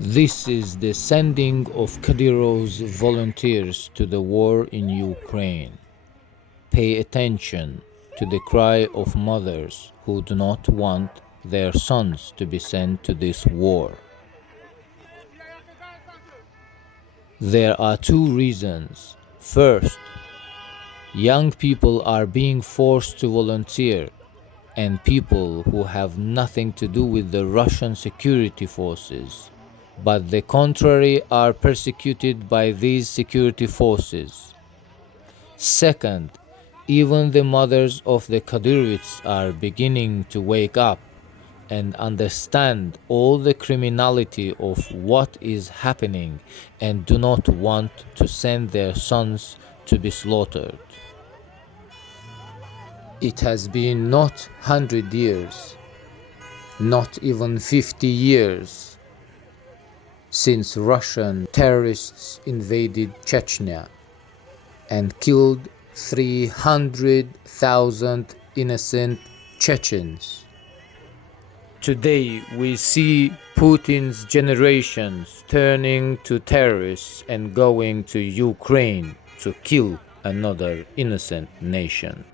This is the sending of Kadyrov's volunteers to the war in Ukraine. Pay attention to the cry of mothers who do not want their sons to be sent to this war. There are two reasons. First, young people are being forced to volunteer, and people who have nothing to do with the Russian security forces, but the contrary are persecuted by these security forces. Second, even the mothers of the Kadyrovites are beginning to wake up and understand all the criminality of what is happening and do not want to send their sons to be slaughtered. It has been not 100 years, not even 50 years since Russian terrorists invaded Chechnya and killed 300,000 innocent Chechens. Today we see Putin's generations turning to terrorists and going to Ukraine to kill another innocent nation.